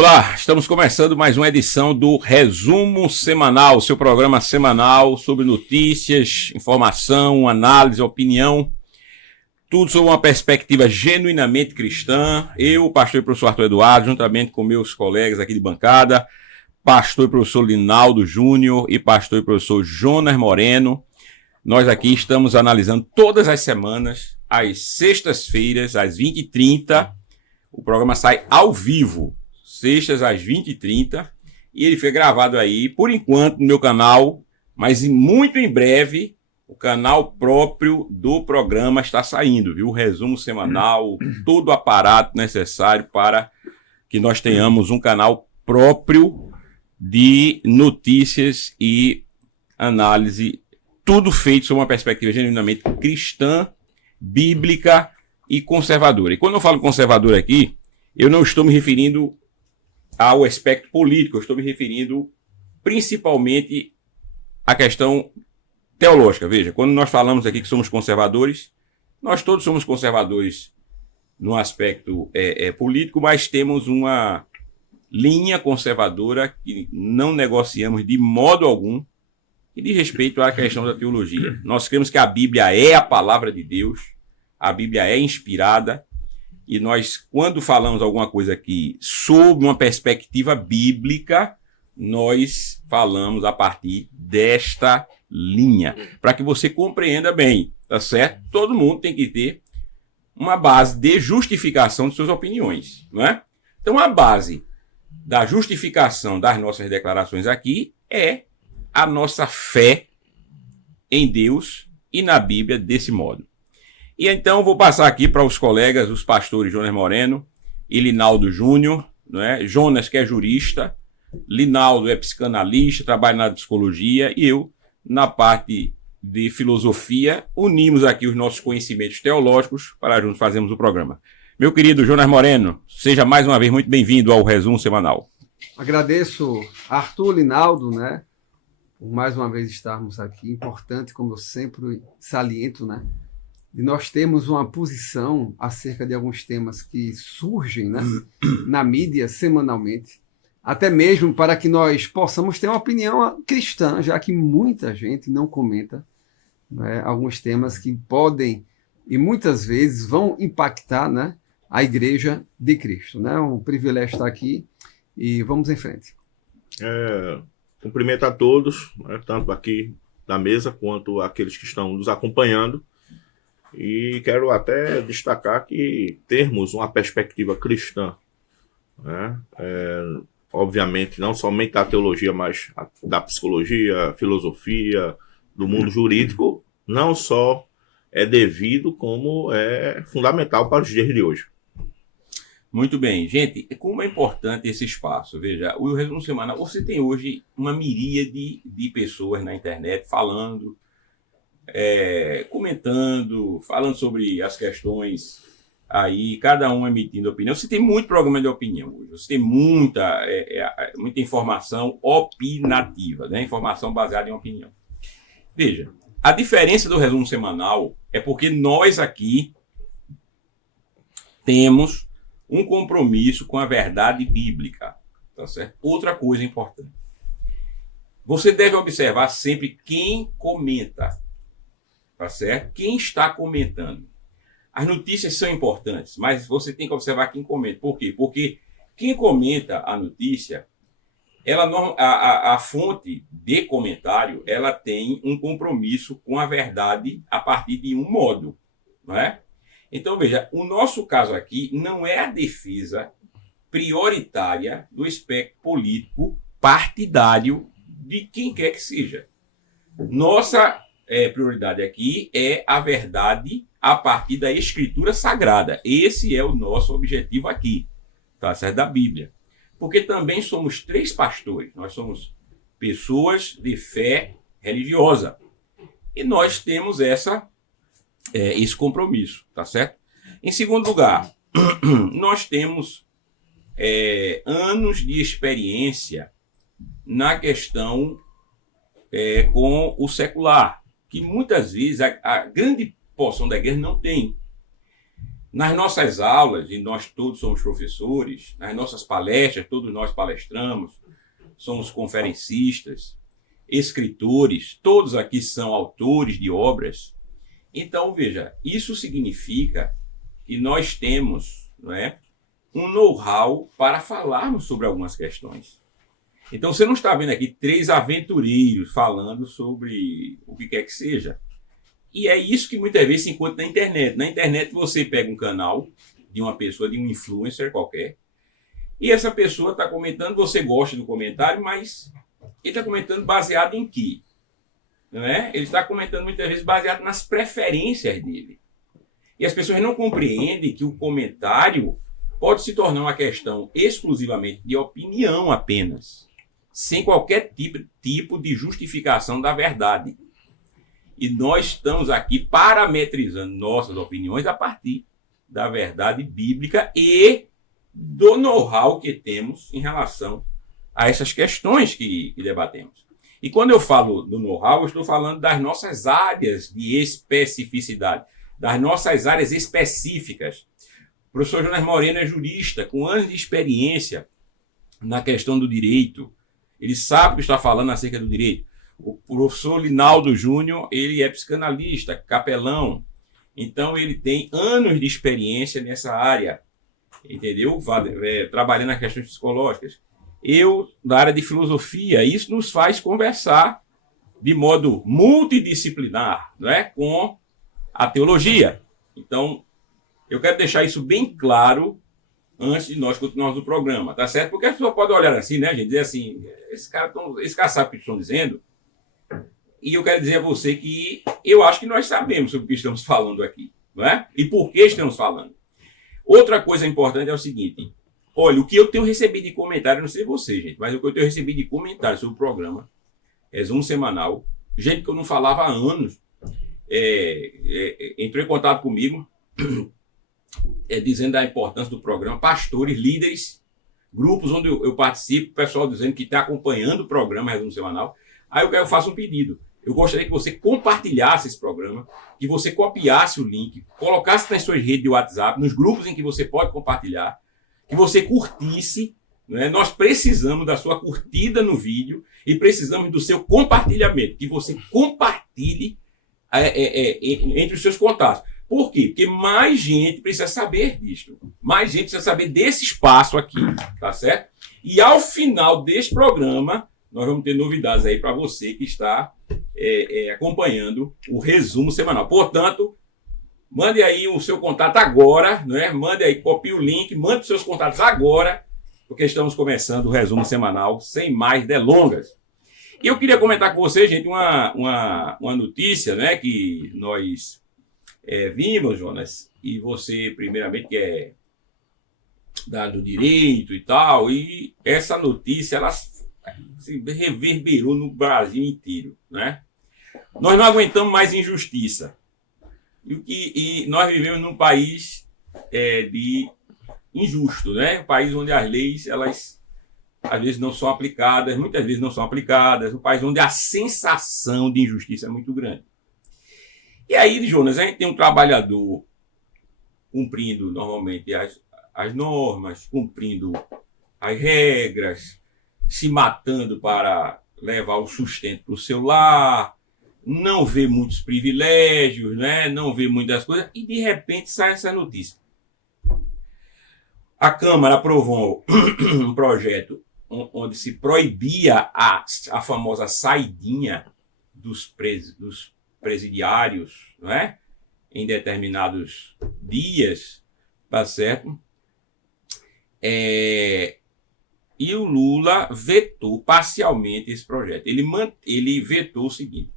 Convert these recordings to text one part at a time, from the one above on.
Olá, estamos começando mais uma edição do Resumo Semanal, seu programa semanal sobre notícias, informação, análise, opinião, tudo sob uma perspectiva genuinamente cristã. Eu, o pastor e professor Arthur Eduardo, juntamente com meus colegas aqui de bancada, pastor e professor Linaldo Júnior e pastor e professor Jonas Moreno, nós aqui estamos analisando todas as semanas, às sextas-feiras, às 20h30, o programa sai ao vivo. Sextas às 20h30, e ele foi gravado aí, por enquanto, no meu canal, mas muito em breve, o canal próprio do programa está saindo, viu? O resumo semanal, todo o aparato necessário para que nós tenhamos um canal próprio de notícias e análise, tudo feito sob uma perspectiva genuinamente cristã, bíblica e conservadora. E quando eu falo conservador aqui, eu não estou me referindo ao aspecto político, eu estou me referindo principalmente à questão teológica. Veja, quando nós falamos aqui que somos conservadores, nós todos somos conservadores no aspecto político, mas temos uma linha conservadora que não negociamos de modo algum e diz respeito à questão da teologia. Nós cremos que a Bíblia é a palavra de Deus, a Bíblia é inspirada, e nós, quando falamos alguma coisa aqui sob uma perspectiva bíblica, nós falamos a partir desta linha, para que você compreenda bem, tá certo? Todo mundo tem que ter uma base de justificação de suas opiniões, não é? Então, a base da justificação das nossas declarações aqui é a nossa fé em Deus e na Bíblia desse modo. E então vou passar aqui para os colegas, os pastores Jonas Moreno e Linaldo Júnior, não é? Jonas, que é jurista, Linaldo é psicanalista, trabalha na psicologia, e eu, na parte de filosofia, unimos aqui os nossos conhecimentos teológicos para juntos fazermos o programa. Meu querido Jonas Moreno, seja mais uma vez muito bem-vindo ao Resumo Semanal. Agradeço Arthur, Linaldo, né, por mais uma vez estarmos aqui. Importante, como eu sempre saliento, né, de nós termos uma posição acerca de alguns temas que surgem, né, na mídia semanalmente, até mesmo para que nós possamos ter uma opinião cristã, já que muita gente não comenta, né, alguns temas que podem e muitas vezes vão impactar, né, a Igreja de Cristo. Né? Um privilégio estar aqui e vamos em frente. Cumprimento a todos, né, tanto aqui na mesa quanto aqueles que estão nos acompanhando. E quero até destacar que termos uma perspectiva cristã, né? Obviamente não somente da teologia, mas da psicologia, filosofia, do mundo jurídico, não só é devido, como é fundamental para os dias de hoje. Muito bem, gente, como é importante esse espaço. Veja, o Resumo Semanal, você tem hoje uma miríade de pessoas na internet falando, comentando, falando sobre as questões aí, cada um emitindo opinião. Você tem muito programa de opinião hoje, você tem muita informação opinativa, né? Informação baseada em opinião. Veja, a diferença do Resumo Semanal é porque nós aqui temos um compromisso com a verdade bíblica, tá certo? Outra coisa importante, você deve observar sempre quem comenta, tá certo? Quem está comentando. As notícias são importantes, mas você tem que observar quem comenta. Por quê? Porque quem comenta a notícia, a fonte de comentário, ela tem um compromisso com a verdade a partir de um modo, não é? Então, veja, o nosso caso aqui não é a defesa prioritária do espectro político partidário de quem quer que seja. Nossa prioridade aqui é a verdade a partir da Escritura Sagrada. Esse é o nosso objetivo aqui, tá certo? Da Bíblia. Porque também somos 3 pastores, nós somos pessoas de fé religiosa. E nós temos esse compromisso, tá certo? Em segundo lugar, nós temos anos de experiência na questão com o secular, que muitas vezes a grande porção da igreja não tem. Nas nossas aulas, e nós todos somos professores, nas nossas palestras, todos nós palestramos, somos conferencistas, escritores, todos aqui são autores de obras. Então, veja, isso significa que nós temos, não é, um know-how para falarmos sobre algumas questões. Então, você não está vendo aqui 3 aventureiros falando sobre o que quer que seja. E é isso que muitas vezes se encontra na internet. Na internet você pega um canal de uma pessoa, de um influencer qualquer, e essa pessoa está comentando, você gosta do comentário, mas ele está comentando baseado em quê? Não é? Ele está comentando muitas vezes baseado nas preferências dele. E as pessoas não compreendem que o comentário pode se tornar uma questão exclusivamente de opinião apenas, sem qualquer tipo de justificação da verdade. E nós estamos aqui parametrizando nossas opiniões a partir da verdade bíblica e do know-how que temos em relação a essas questões que debatemos. E quando eu falo do know-how, eu estou falando das nossas áreas de especificidade, das nossas áreas específicas. O professor Jonas Moreno é jurista, com anos de experiência na questão do direito. Ele sabe o que está falando acerca do direito. O professor Linaldo Júnior, ele é psicanalista, capelão. Então, ele tem anos de experiência nessa área, entendeu? Trabalhando nas questões psicológicas. Eu, da área de filosofia, isso nos faz conversar de modo multidisciplinar, não é? Com a teologia. Então, eu quero deixar isso bem claro antes de nós continuarmos o programa, tá certo? Porque a pessoa pode olhar assim, né, gente? Dizer assim, esse cara sabe o que estão dizendo. E eu quero dizer a você que eu acho que nós sabemos sobre o que estamos falando aqui, não é? E por que estamos falando. Outra coisa importante é o seguinte, olha, o que eu tenho recebido de comentário, não sei você, gente, mas o que eu tenho recebido de comentário sobre o programa, resumo semanal, gente que eu não falava há anos, entrou em contato comigo, dizendo da importância do programa, pastores, líderes, grupos onde eu participo, pessoal dizendo que está acompanhando o programa Resumo Semanal. Aí eu faço um pedido. Eu gostaria que você compartilhasse esse programa, que você copiasse o link, colocasse nas suas redes de WhatsApp, nos grupos em que você pode compartilhar, que você curtisse, né? Nós precisamos da sua curtida no vídeo e precisamos do seu compartilhamento, que você compartilhe entre os seus contatos. Por quê? Porque mais gente precisa saber disso. Mais gente precisa saber desse espaço aqui, tá certo? E ao final deste programa, nós vamos ter novidades aí para você que está acompanhando o resumo semanal. Portanto, mande aí o seu contato agora, né? Mande aí, copie o link, mande os seus contatos agora, porque estamos começando o resumo semanal sem mais delongas. E eu queria comentar com você, gente, uma notícia, né, que nós vimos, Jonas, e você, primeiramente, que é do direito e tal, e essa notícia, ela se reverberou no Brasil inteiro, né? Nós não aguentamos mais injustiça. E nós vivemos num país injusto, né? Um país onde as leis, elas às vezes não são aplicadas, muitas vezes não são aplicadas, um país onde a sensação de injustiça é muito grande. E aí, Jonas, a gente tem um trabalhador cumprindo normalmente as normas, cumprindo as regras, se matando para levar o sustento para o seu lar, não vê muitos privilégios, né? Não vê muitas coisas, e de repente sai essa notícia. A Câmara aprovou um projeto onde se proibia a famosa saidinha dos presidiários, né? Em determinados dias, tá certo? E o Lula vetou parcialmente esse projeto. Ele vetou o seguinte: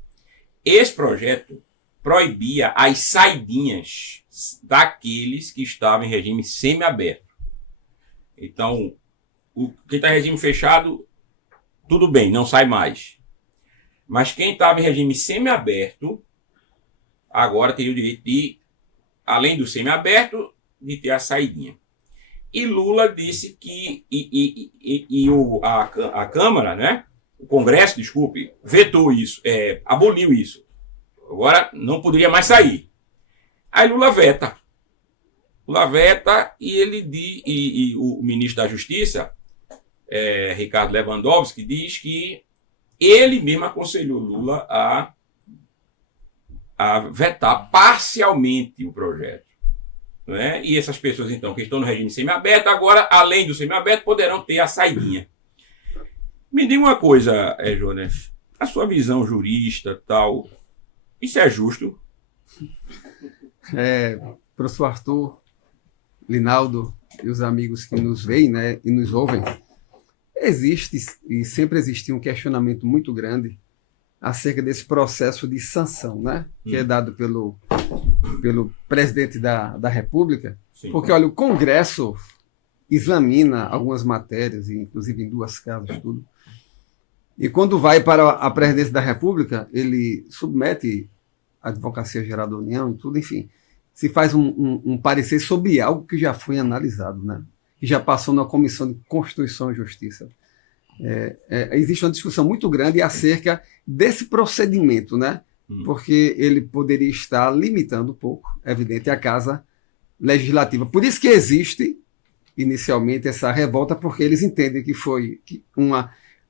esse projeto proibia as saidinhas daqueles que estavam em regime semiaberto. Então, quem está em regime fechado, tudo bem, não sai mais. Mas quem estava em regime semiaberto, agora teria o direito de, além do semiaberto, de ter a saidinha. E Lula disse que a Câmara, né, o Congresso, desculpe, vetou isso, aboliu isso. Agora não poderia mais sair. Aí Lula veta. Lula veta e o ministro da Justiça, Ricardo Lewandowski, diz que ele mesmo aconselhou Lula a vetar parcialmente o projeto. Né? E essas pessoas, então, que estão no regime semiaberto, agora, além do semiaberto, poderão ter a saidinha. Me diga uma coisa, Jonas, a sua visão jurista, tal, isso é justo? Professor Arthur, Linaldo e os amigos que nos veem, né, e nos ouvem, existe e sempre existiu um questionamento muito grande acerca desse processo de sanção, né, que é dado pelo presidente da República. Sim. Porque, olha, o Congresso examina algumas matérias, inclusive em 2 casas, tudo. E quando vai para a presidência da República, ele submete a Advocacia Geral da União e tudo, enfim, se faz um parecer sobre algo que já foi analisado, né? Que já passou na Comissão de Constituição e Justiça. Existe uma discussão muito grande acerca desse procedimento, né? Porque ele poderia estar limitando um pouco, é evidente, a Casa Legislativa. Por isso que existe, inicialmente, essa revolta, porque eles entendem que foi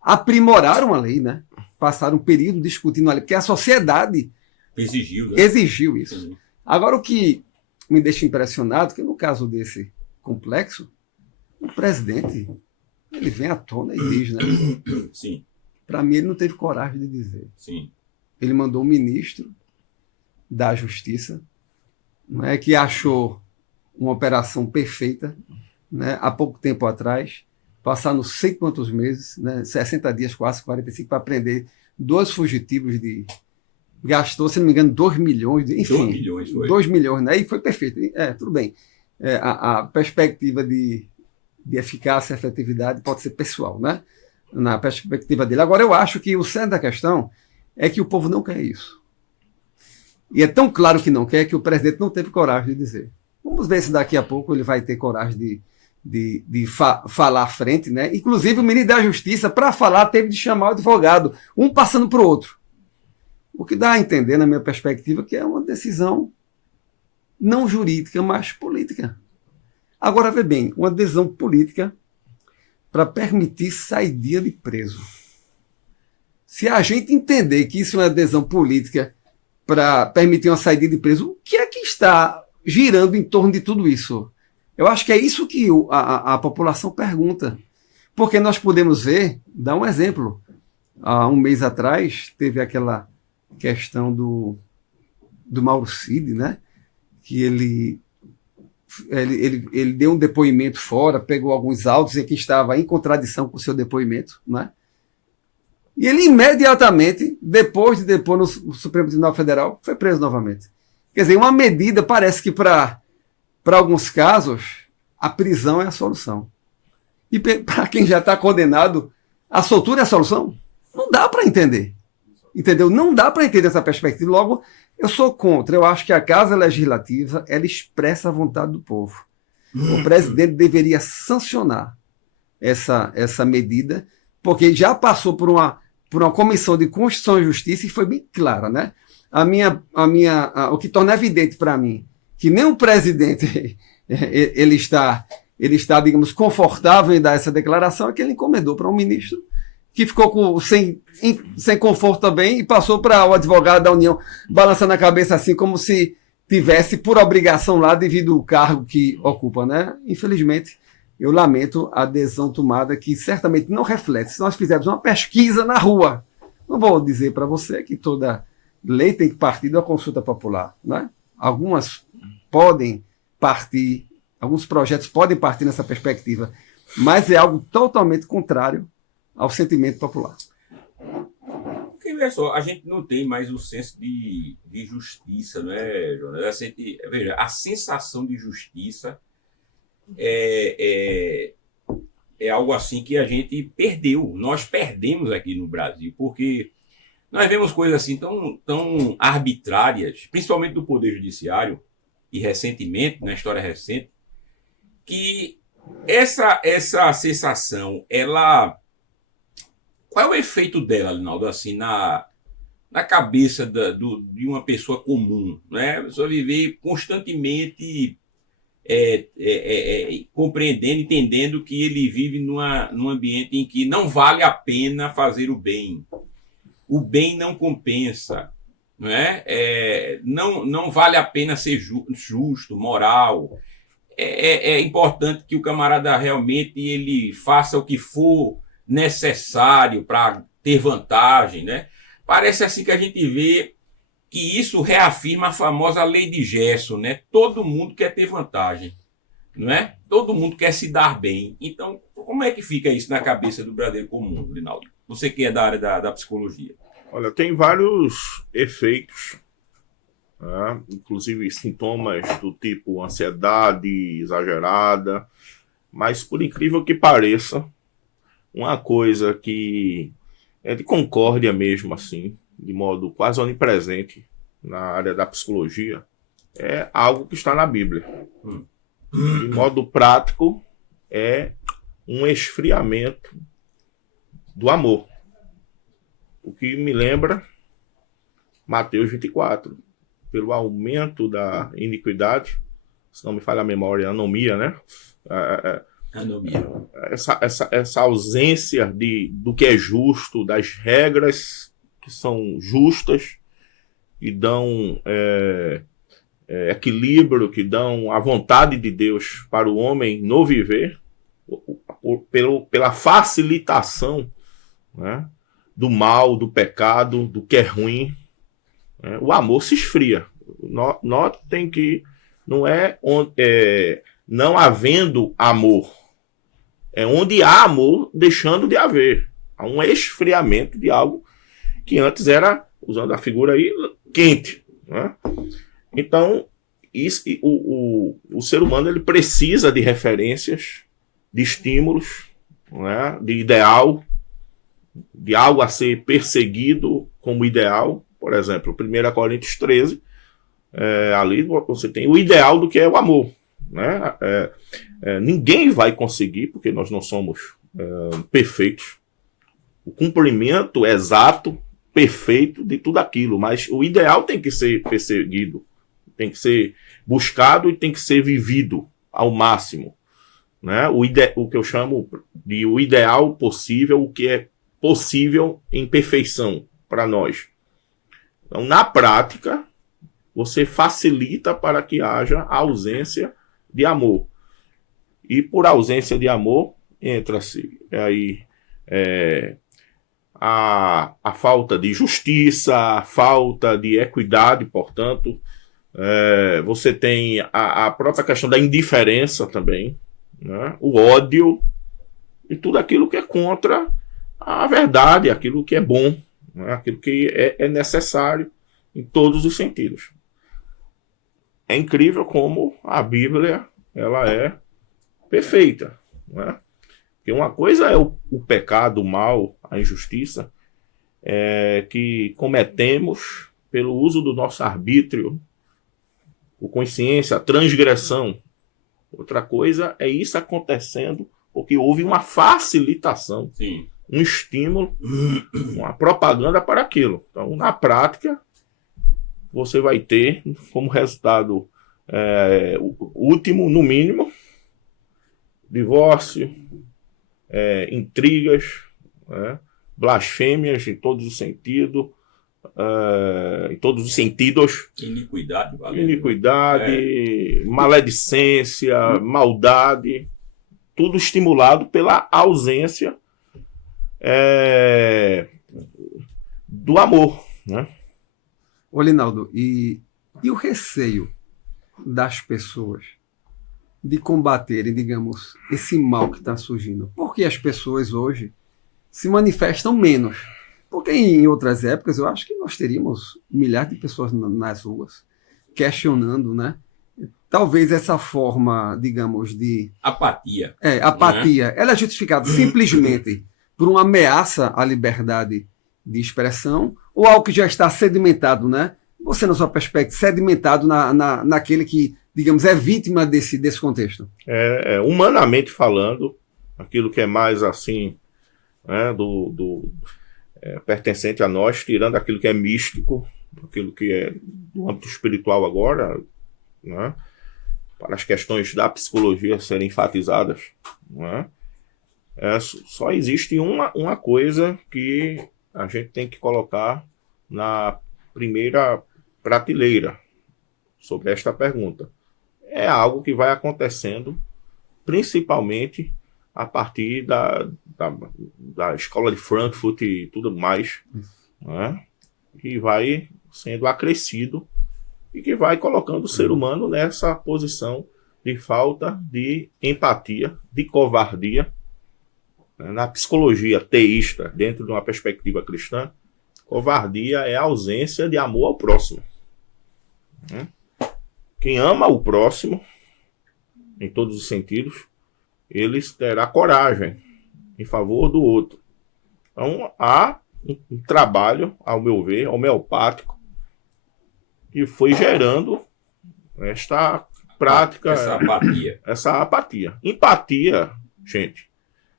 aprimoraram a lei, né? Passaram um período discutindo a lei, porque a sociedade exigiu isso. Sim. Agora, o que me deixa impressionado, que no caso desse complexo, o presidente, ele vem à tona e diz, né? Sim. Para mim, ele não teve coragem de dizer. Sim. Ele mandou um ministro da Justiça, não é, que achou uma operação perfeita, né, há pouco tempo atrás, passar não sei quantos meses, né, 60 dias, quase 45, para prender 2 fugitivos gastou, se não me engano, 2 milhões. Enfim, 2 milhões foi. 2 milhões, né? E foi perfeito. Tudo bem. A perspectiva de eficácia e efetividade pode ser pessoal, né? Na perspectiva dele. Agora, eu acho que o centro da questão é que o povo não quer isso. E é tão claro que não quer que o presidente não teve coragem de dizer. Vamos ver se daqui a pouco ele vai ter coragem de falar à frente, né? Inclusive, o ministro da Justiça, para falar, teve de chamar o advogado, um passando para o outro. O que dá a entender, na minha perspectiva, que é uma decisão não jurídica, mas política. Agora, vê bem, uma decisão política para permitir saída de preso. Se a gente entender que isso é uma decisão política para permitir uma saída de preso, o que é que está girando em torno de tudo isso? Eu acho que é isso que a população pergunta. Porque nós podemos ver, dar um exemplo. Há um mês atrás, teve aquela questão do Mauro Cid, né? Que ele deu um depoimento fora, pegou alguns autos em que estava em contradição com o seu depoimento, né? E ele imediatamente, depois de depor no Supremo Tribunal Federal, foi preso novamente. Quer dizer, uma medida, parece que para alguns casos, a prisão é a solução. E para quem já está condenado, a soltura é a solução? Não dá para entender. Entendeu? Não dá para entender essa perspectiva. Logo, eu sou contra. Eu acho que a Casa Legislativa, ela expressa a vontade do povo. O presidente deveria sancionar essa medida, porque já passou por uma comissão de Constituição e Justiça e foi bem clara, né? O que torna evidente para mim que nem o presidente ele está, digamos, confortável em dar essa declaração é que ele encomendou para um ministro que ficou sem conforto também e passou para o advogado da União balançando a cabeça assim como se tivesse por obrigação lá devido ao cargo que ocupa, né? Infelizmente, eu lamento a adesão tomada que certamente não reflete. Se nós fizermos uma pesquisa na rua, não vou dizer para você que toda lei tem que partir da consulta popular, né? Algumas podem partir, alguns projetos podem partir nessa perspectiva, mas é algo totalmente contrário ao sentimento popular. Porque, veja só, a gente não tem mais o senso de justiça, não é, Jonas? Veja, a sensação de justiça é algo assim que a gente perdeu. Nós perdemos aqui no Brasil, porque nós vemos coisas assim tão arbitrárias, principalmente do Poder Judiciário, e recentemente, na história recente, que essa sensação, ela... Qual é o efeito dela, Linaldo, assim, na cabeça de uma pessoa comum, né? A pessoa viver constantemente compreendendo, entendendo que ele vive num ambiente em que não vale a pena fazer o bem. O bem não compensa, não é? Não vale a pena ser justo, moral. É importante que o camarada realmente ele faça o que for necessário para ter vantagem, né? Parece assim que a gente vê que isso reafirma a famosa lei de Gerson, né? Todo mundo quer ter vantagem, não é? Todo mundo quer se dar bem. Então, como é que fica isso na cabeça do brasileiro comum, Linaldo? Você que é da área da psicologia. Olha, tem vários efeitos, né? Inclusive sintomas do tipo ansiedade exagerada, mas por incrível que pareça, uma coisa que é de concórdia mesmo, assim, de modo quase onipresente na área da psicologia, é algo que está na Bíblia. De modo prático, é um esfriamento do amor. O que me lembra Mateus 24. Pelo aumento da iniquidade, se não me falha a memória, anomia, né? Anomia. Essa ausência do que é justo, das regras que são justas, que dão equilíbrio, que dão a vontade de Deus para o homem no viver, pela facilitação, né, do mal, do pecado, do que é ruim, né, o amor se esfria. Notem que não não havendo amor, é onde há amor deixando de haver. Há um esfriamento de algo que antes era, usando a figura aí, quente, né? Então, o ser humano ele precisa de referências, de estímulos, né? De ideal, de algo a ser perseguido como ideal. Por exemplo, 1 Coríntios 13, ali você tem o ideal do que é o amor, né? Ninguém vai conseguir, porque nós não somos perfeitos, o cumprimento exato, perfeito de tudo aquilo, mas o ideal tem que ser perseguido, tem que ser buscado e tem que ser vivido ao máximo, né? O que eu chamo de o ideal possível, o que é possível em perfeição para nós. Então, na prática, você facilita para que haja a ausência de amor. E por ausência de amor, entra-se aí a falta de justiça, a falta de equidade, portanto. Você tem a própria questão da indiferença também, né? O ódio e tudo aquilo que é contra a verdade, aquilo que é bom, né? Aquilo que é necessário em todos os sentidos. É incrível como a Bíblia ela é perfeita, né? Porque uma coisa é o pecado, o mal, a injustiça que cometemos pelo uso do nosso arbítrio, a consciência, a transgressão. Outra coisa é isso acontecendo porque houve uma facilitação, Sim, um estímulo, uma propaganda para aquilo. Então, na prática, você vai ter como resultado último, no mínimo, divórcio, intrigas, né, blasfêmias em todos os sentidos, iniquidade, maledicência, maldade, tudo estimulado pela ausência do amor, né? Ô, Linaldo, e o receio das pessoas de combaterem, digamos, esse mal que está surgindo? Porque as pessoas hoje se manifestam menos. Porque em outras épocas eu acho que nós teríamos milhares de pessoas nas ruas questionando, né? Talvez essa forma, digamos, de apatia. Apatia, ela é justificada simplesmente por uma ameaça à liberdade de expressão ou algo que já está sedimentado, né? Você, na sua perspectiva, sedimentado naquele que, digamos, é vítima desse contexto? Humanamente falando, aquilo que é mais assim, né, pertencente a nós, tirando aquilo que é místico, aquilo que é do âmbito espiritual agora, né? para as questões da psicologia serem enfatizadas, não é? Só existe uma coisa que a gente tem que colocar na primeira prateleira sobre esta pergunta. É algo que vai acontecendo principalmente a partir da escola de Frankfurt e tudo mais, né? Que vai sendo acrescido e que vai colocando o ser humano nessa posição de falta de empatia, de covardia. Na psicologia teísta, dentro de uma perspectiva cristã, covardia é a ausência de amor ao próximo. Quem ama o próximo, em todos os sentidos, ele terá coragem em favor do outro. Então, há um trabalho, ao meu ver, homeopático, que foi gerando esta prática, essa apatia. Empatia, gente,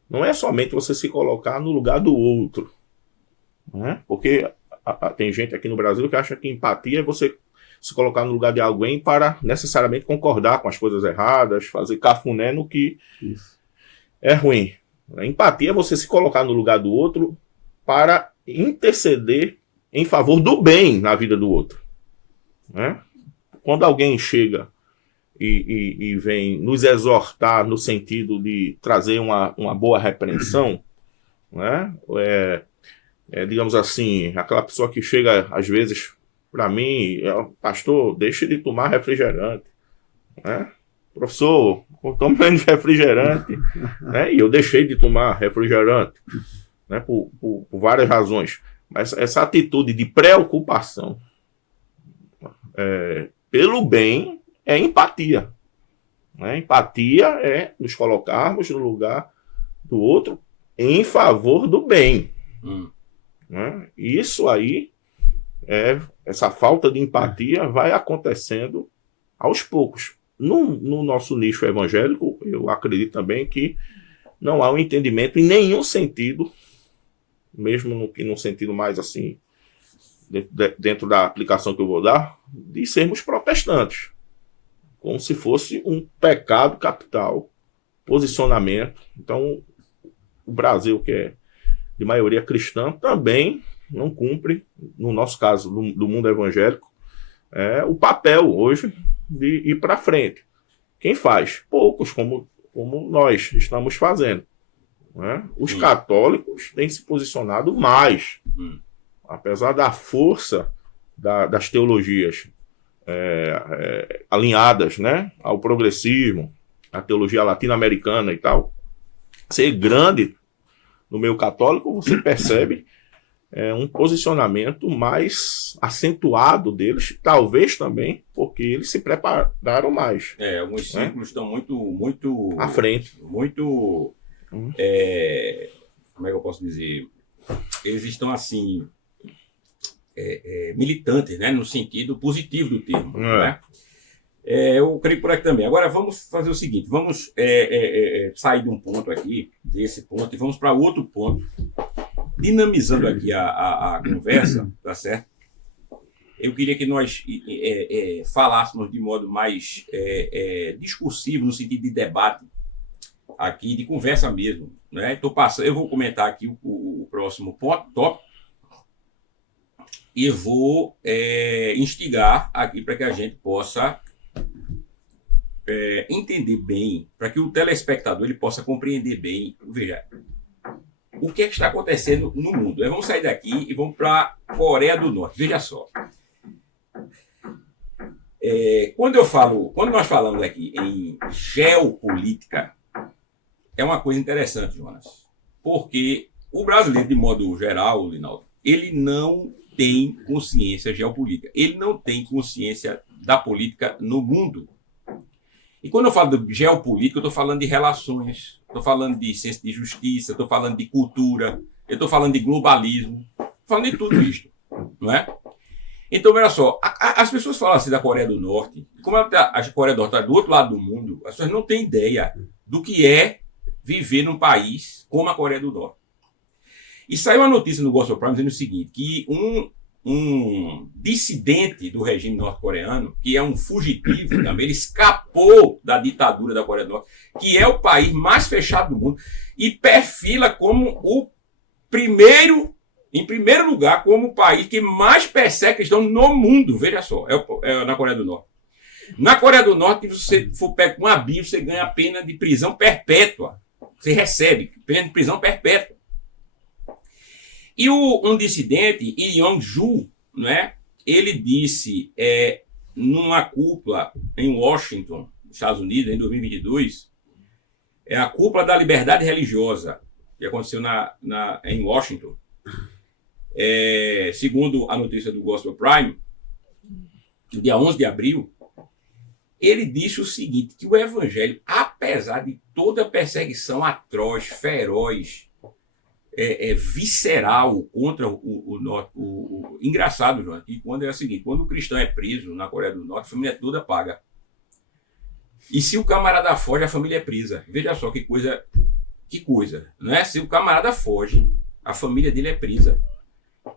não é somente você se colocar no lugar do outro, né? Porque tem gente aqui no Brasil que acha que empatia é você se colocar no lugar de alguém para necessariamente concordar com as coisas erradas, fazer cafuné no que é ruim. A empatia é você se colocar no lugar do outro para interceder em favor do bem na vida do outro, né? Quando alguém chega e vem nos exortar no sentido de trazer uma boa repreensão, né? Digamos assim, aquela pessoa que chega às vezes para mim, pastor, deixe de tomar refrigerante, né? Professor, tome menos refrigerante, né? E eu deixei de tomar refrigerante, né? Por várias razões. Mas essa atitude de preocupação pelo bem é empatia, né? Empatia é nos colocarmos no lugar do outro em favor do bem. Né? Isso aí, essa falta de empatia vai acontecendo aos poucos. No nosso nicho evangélico, eu acredito também que não há um entendimento em nenhum sentido, mesmo no sentido mais assim, dentro da aplicação que eu vou dar, de sermos protestantes. Como se fosse um pecado capital, posicionamento. Então, o Brasil, que é de maioria cristã, também não cumpre, no nosso caso, do mundo evangélico, o papel hoje de ir para frente. Quem faz? Poucos, como nós estamos fazendo, né? Os católicos têm se posicionado mais, apesar da força das teologias alinhadas, né, ao progressismo, a teologia latino-americana e tal, ser grande no meio católico, você percebe um posicionamento mais acentuado deles, talvez também porque eles se prepararam mais. Alguns círculos estão muito à frente. Muito, como é que eu posso dizer? Eles estão assim, militantes, né, no sentido positivo do termo. Né? Eu creio por aqui também. Agora vamos fazer o seguinte, vamos sair de um ponto aqui, desse ponto, e vamos para outro ponto, dinamizando aqui a conversa, tá certo? Eu queria que nós falássemos de modo mais discursivo, no sentido de debate, aqui, de conversa mesmo, né? Eu vou comentar aqui o próximo tópico, e vou instigar aqui para que a gente possa entender bem, para que o telespectador ele possa compreender bem, veja, o que está acontecendo no mundo. Vamos sair daqui e vamos para a Coreia do Norte. Veja só. Quando nós falamos aqui em geopolítica, é uma coisa interessante, Jonas, porque o brasileiro, de modo geral, Linaldo, ele não tem consciência geopolítica, ele não tem consciência da política no mundo. E quando eu falo de geopolítica, eu estou falando de relações, estou falando de senso de justiça, estou falando de cultura, eu estou falando de globalismo, estou falando de tudo isso, não é? Então, olha só, as pessoas falam assim da Coreia do Norte, como a Coreia do Norte está do outro lado do mundo, as pessoas não têm ideia do que é viver num país como a Coreia do Norte. E saiu uma notícia no Gospel Prime dizendo o seguinte, que um dissidente do regime norte-coreano, que é um fugitivo também, ele escapou da ditadura da Coreia do Norte, que é o país mais fechado do mundo, e perfila como em primeiro lugar, como o país que mais persegue cristãos no mundo. Veja só, é na Coreia do Norte. Na Coreia do Norte, se você for pego com uma Bíblia, você ganha pena de prisão perpétua. Você recebe pena de prisão perpétua. E um dissidente, Lee Yong-ju, né, ele disse numa cúpula em Washington, Estados Unidos, em 2022, a cúpula da liberdade religiosa, que aconteceu em Washington, segundo a notícia do Gospel Prime, no dia 11 de abril, ele disse o seguinte, que o evangelho, apesar de toda a perseguição atroz, feroz, visceral contra o engraçado, João, que quando é o seguinte, quando o cristão é preso na Coreia do Norte, a família toda paga. E se o camarada foge, a família é presa. Veja só que coisa, né? Se o camarada foge, a família dele é presa.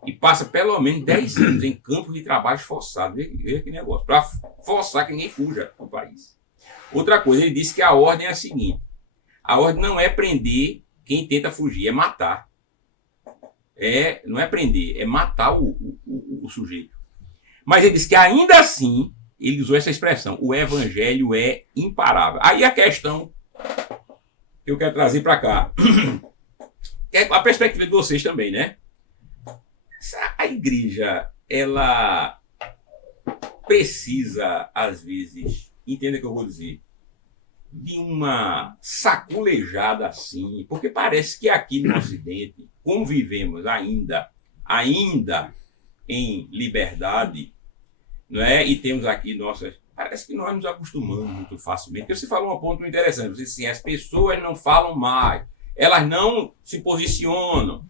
E passa pelo menos 10 anos em campos de trabalho forçado. Veja que negócio, para forçar que ninguém fuja do país. Outra coisa, ele disse que a ordem é a seguinte, a ordem não é prender quem tenta fugir, é matar. Não é prender, é matar o sujeito. Mas ele disse que ainda assim, ele usou essa expressão, o evangelho é imparável. Aí a questão que eu quero trazer para cá, é a perspectiva de vocês também, né? A igreja, ela precisa, às vezes, entenda o que eu vou dizer, de uma saculejada assim, porque parece que aqui no Ocidente, como vivemos ainda em liberdade, não é? E temos aqui parece que nós nos acostumamos muito facilmente. Porque você falou um ponto interessante, você disse assim, as pessoas não falam mais, elas não se posicionam,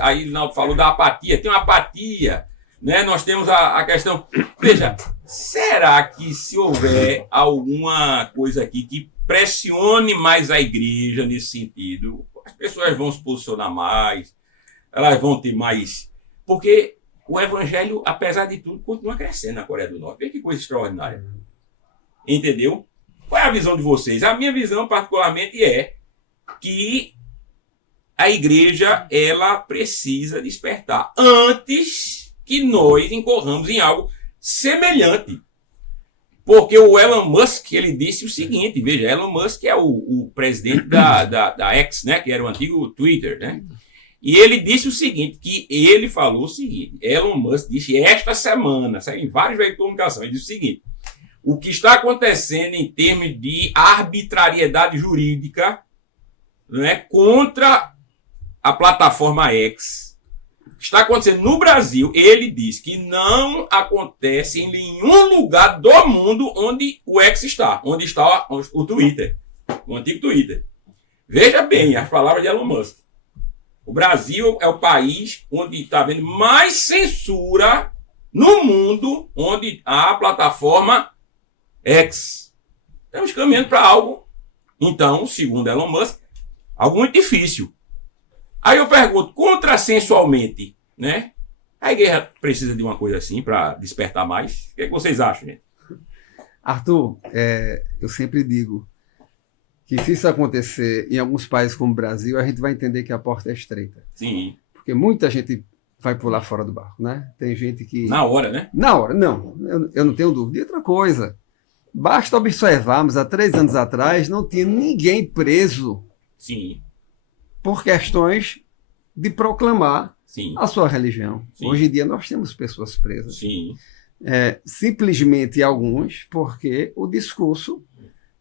aí o Naldo falou da apatia, tem uma apatia, né? Nós temos a questão, veja, será que se houver alguma coisa aqui que pressione mais a igreja nesse sentido, as pessoas vão se posicionar mais, elas vão ter mais... Porque o evangelho, apesar de tudo, continua crescendo na Coreia do Norte. Vê que coisa extraordinária. Entendeu? Qual é a visão de vocês? A minha visão, particularmente, é que a igreja, ela precisa despertar antes que nós incorramos em algo semelhante. Porque o Elon Musk, ele disse o seguinte, veja, Elon Musk é o presidente da X, né, que era o antigo Twitter, né? E ele disse o seguinte, ele falou o seguinte, Elon Musk disse esta semana, saiu em vários veículos de comunicação, ele disse o seguinte, o que está acontecendo em termos de arbitrariedade jurídica, né, contra a plataforma X, está acontecendo no Brasil, ele diz que não acontece em nenhum lugar do mundo onde o X está, onde está o Twitter, o antigo Twitter. Veja bem as palavras de Elon Musk. O Brasil é o país onde está havendo mais censura no mundo, onde há a plataforma X. Estamos caminhando para algo, então, segundo Elon Musk, algo muito difícil. Aí eu pergunto, contrassensualmente, né? A igreja precisa de uma coisa assim para despertar mais? O que é que vocês acham, gente? Arthur, eu sempre digo que se isso acontecer em alguns países como o Brasil, a gente vai entender que a porta é estreita. Sim. Porque muita gente vai pular fora do barco, né? Tem gente que... Na hora, né? Na hora, não. Eu não tenho dúvida. E outra coisa, basta observarmos, há 3 anos atrás, não tinha ninguém preso. Sim. Por questões de proclamar Sim. a sua religião. Sim. Hoje em dia nós temos pessoas presas. Sim. Simplesmente alguns, porque o discurso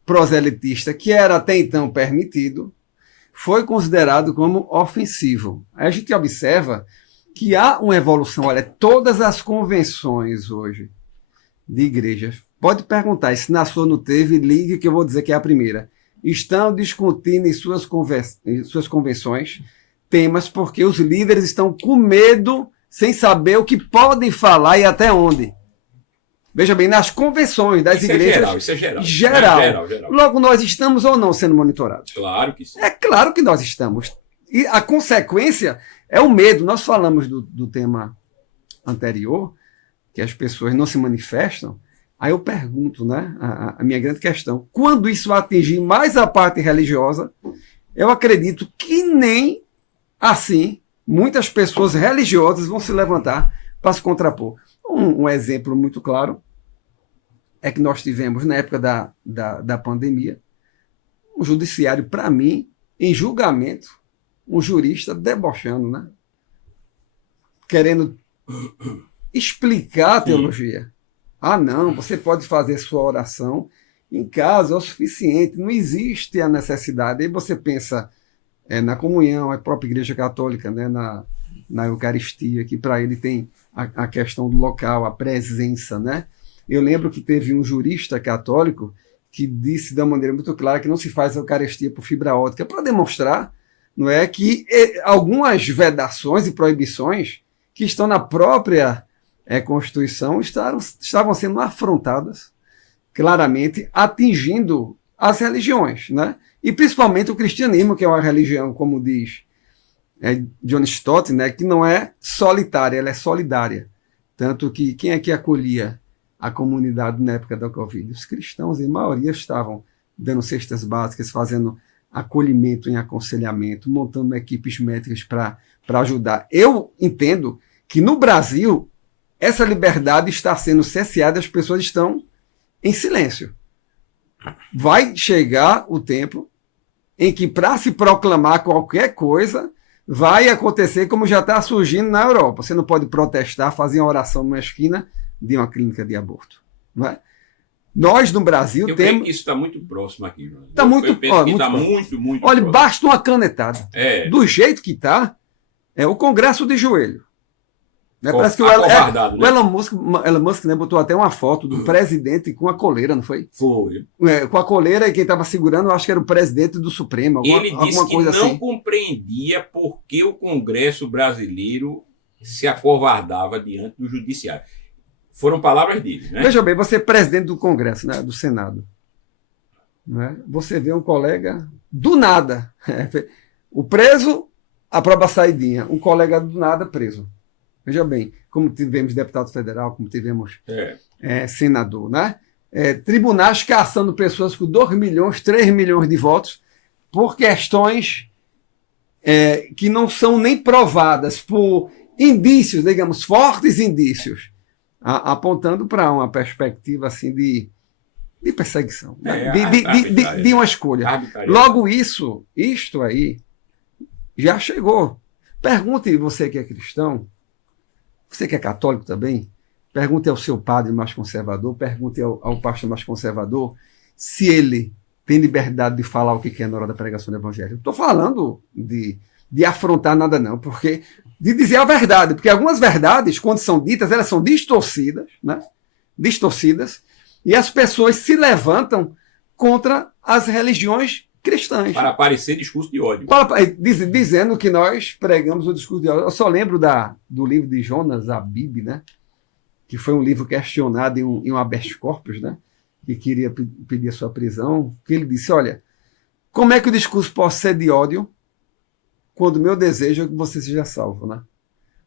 proselitista, que era até então permitido, foi considerado como ofensivo. Aí a gente observa que há uma evolução. Olha, todas as convenções hoje de igrejas, pode perguntar, se na sua não teve, ligue que eu vou dizer que é a primeira. Estão discutindo em suas convenções temas porque os líderes estão com medo, sem saber o que podem falar e até onde. Veja bem, nas convenções das igrejas... Isso é geral. Geral. Logo, nós estamos ou não sendo monitorados? Claro que sim. É claro que nós estamos. E a consequência é o medo. Nós falamos do tema anterior, que as pessoas não se manifestam, aí eu pergunto, né, a minha grande questão, quando isso atingir mais a parte religiosa, eu acredito que nem assim muitas pessoas religiosas vão se levantar para se contrapor. Um exemplo muito claro é que nós tivemos, na época da pandemia, um judiciário, para mim, em julgamento, um jurista debochando, né? Querendo explicar a teologia. Ah, não, você pode fazer sua oração em casa, é o suficiente, não existe a necessidade. Aí você pensa na comunhão, a própria Igreja Católica, né? Na Eucaristia, que para ele tem a questão do local, a presença, né? Eu lembro que teve um jurista católico que disse de uma maneira muito clara que não se faz a Eucaristia por fibra óptica, para demonstrar, não é, que algumas vedações e proibições que estão na própria Constituição estavam sendo afrontadas claramente, atingindo as religiões, né? E principalmente o cristianismo, que é uma religião, como diz John Stott, né, que não é solitária, ela é solidária. Tanto que quem é que acolhia a comunidade na época da Covid? Os cristãos, em maioria, estavam dando cestas básicas, fazendo acolhimento em aconselhamento, montando equipes médicas para ajudar. Eu entendo que no Brasil essa liberdade está sendo cerceada, as pessoas estão em silêncio. Vai chegar o tempo em que, para se proclamar qualquer coisa, vai acontecer como já está surgindo na Europa. Você não pode protestar, fazer uma oração numa esquina de uma clínica de aborto. Não é? Nós, no Brasil, eu temos... creio que isso está muito próximo aqui. Está muito próximo. Está muito Olha, próximo. basta uma canetada. Do jeito que está, o Congresso de joelho. Né? Parece que o Elon Musk, né, botou até uma foto do presidente com a coleira, não foi? Foi. Com a coleira, e quem estava segurando, eu acho que era o presidente do Supremo. Ele disse que coisa não assim. compreendia por que o Congresso brasileiro se acovardava diante do judiciário. Foram palavras dele, né? Veja bem, você é presidente do Congresso, né, do Senado. Né? Você vê um colega do nada. O preso aprova a saidinha. Um colega do nada preso. Veja bem, como tivemos deputado federal, como tivemos senador, né? Tribunais caçando pessoas com 2 milhões, 3 milhões de votos por questões que não são nem provadas, por indícios, digamos, fortes indícios, apontando para uma perspectiva assim de perseguição, né? de uma escolha. Logo isto aí já chegou. Pergunte você que é cristão, você que é católico também, pergunte ao seu padre mais conservador, pergunte ao pastor mais conservador se ele tem liberdade de falar o que quer na hora da pregação do evangelho. Não estou falando de afrontar nada não, porque de dizer a verdade, porque algumas verdades, quando são ditas, elas são distorcidas, né? Distorcidas, e as pessoas se levantam contra as religiões cristãs. Para parecer discurso de ódio. Dizendo que nós pregamos o discurso de ódio. Eu só lembro do livro de Jonas Abib, né? Que foi um livro questionado em um habeas corpus, né? Que queria pedir a sua prisão, que ele disse, olha, como é que o discurso pode ser de ódio quando o meu desejo é que você seja salvo, né?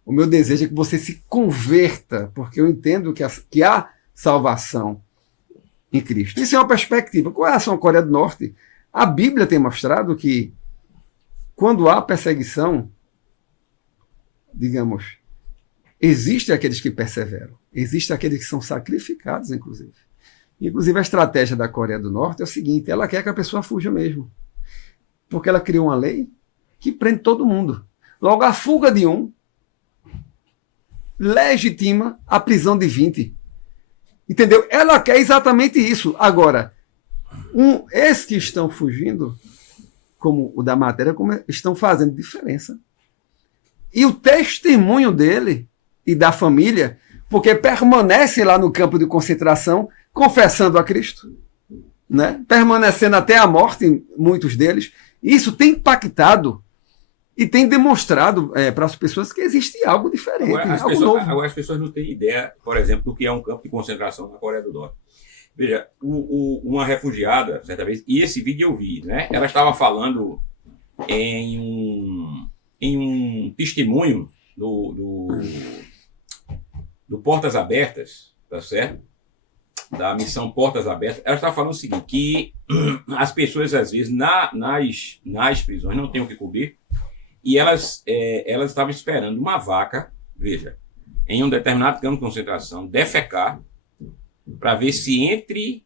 O meu desejo é que você se converta, porque eu entendo que há salvação em Cristo. Isso é uma perspectiva. Com relação à Coreia do Norte, a Bíblia tem mostrado que quando há perseguição, digamos, existem aqueles que perseveram, existem aqueles que são sacrificados, inclusive. Inclusive, a estratégia da Coreia do Norte é o seguinte, ela quer que a pessoa fuja mesmo, porque ela criou uma lei que prende todo mundo. Logo, a fuga de um legitima a prisão de 20. Entendeu? Ela quer exatamente isso. Agora, esses que estão fugindo, como o da matéria, estão fazendo diferença. E o testemunho dele e da família, porque permanece lá no campo de concentração, confessando a Cristo, né? Permanecendo até a morte, muitos deles. Isso tem impactado e tem demonstrado para as pessoas que existe algo diferente, algo novo. Agora as pessoas não têm ideia, por exemplo, do que é um campo de concentração na Coreia do Norte. Veja, uma refugiada, certa vez, e esse vídeo eu vi, né? Ela estava falando em um testemunho do Portas Abertas, tá certo? Da missão Portas Abertas, ela está falando o seguinte, que as pessoas, às vezes, nas prisões não têm o que comer, e elas estavam esperando uma vaca, veja, em um determinado campo de concentração, defecar, para ver se entre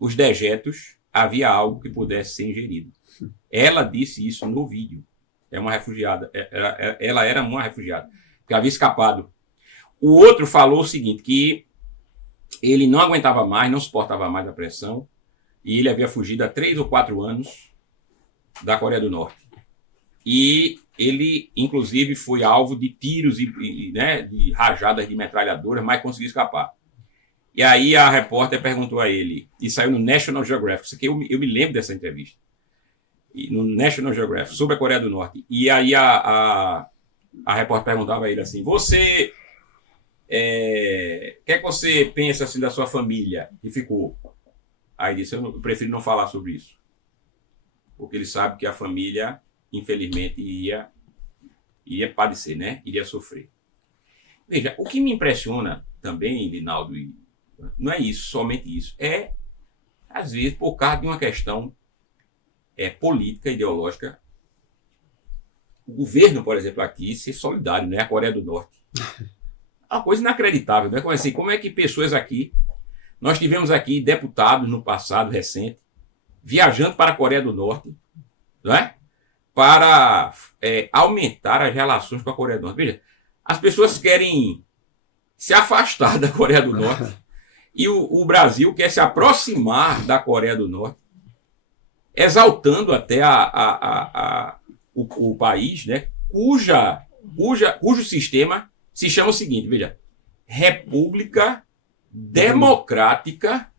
os dejetos havia algo que pudesse ser ingerido. Ela disse isso no vídeo. É uma refugiada. Ela era uma refugiada, que havia escapado. O outro falou o seguinte, que ele não aguentava mais, não suportava mais a pressão, e ele havia fugido há 3 ou 4 anos da Coreia do Norte. E ele, inclusive, foi alvo de tiros né, de rajadas de metralhadoras, mas conseguiu escapar. E aí a repórter perguntou a ele, e saiu no National Geographic, isso aqui eu me lembro dessa entrevista, no National Geographic, sobre a Coreia do Norte. E aí a repórter perguntava a ele assim, você... o que é que você pensa assim, da sua família que ficou? Aí disse, eu prefiro não falar sobre isso. Porque ele sabe que a família, infelizmente, iria padecer, né? Iria sofrer. Veja, o que me impressiona também, Linaldo, não é isso, somente isso. É, às vezes, por causa de uma questão política, ideológica, o governo, por exemplo, aqui, ser solidário, né? A Coreia do Norte. É uma coisa inacreditável, né? Como é que pessoas aqui... Nós tivemos aqui deputados no passado recente, viajando para a Coreia do Norte, não é? Para aumentar as relações com a Coreia do Norte. Veja, as pessoas querem se afastar da Coreia do Norte e o Brasil quer se aproximar da Coreia do Norte, exaltando até o país, né? Cujo sistema se chama o seguinte, veja, República Democrática,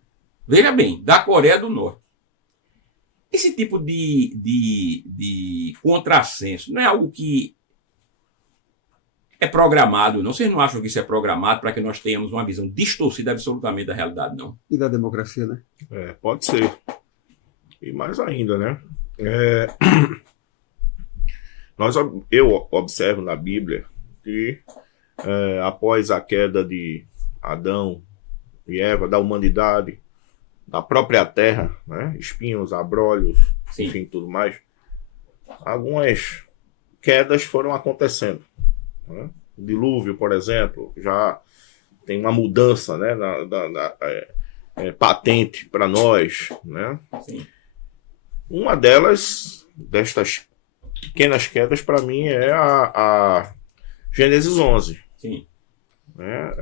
veja bem, da Coreia do Norte. Esse tipo de contrassenso não é algo que é programado, não? Vocês não acham que isso é programado para que nós tenhamos uma visão distorcida absolutamente da realidade, não? E da democracia, né? Pode ser. E mais ainda, né? Eu observo na Bíblia que após a queda de Adão e Eva, da humanidade, da própria terra, né? Espinhos, abrolhos, Sim. Enfim, tudo mais, algumas quedas foram acontecendo, né? O dilúvio, por exemplo, já tem uma mudança, né? Patente para nós, né? Sim. Uma destas pequenas quedas, para mim, é a Gênesis 11. Sim.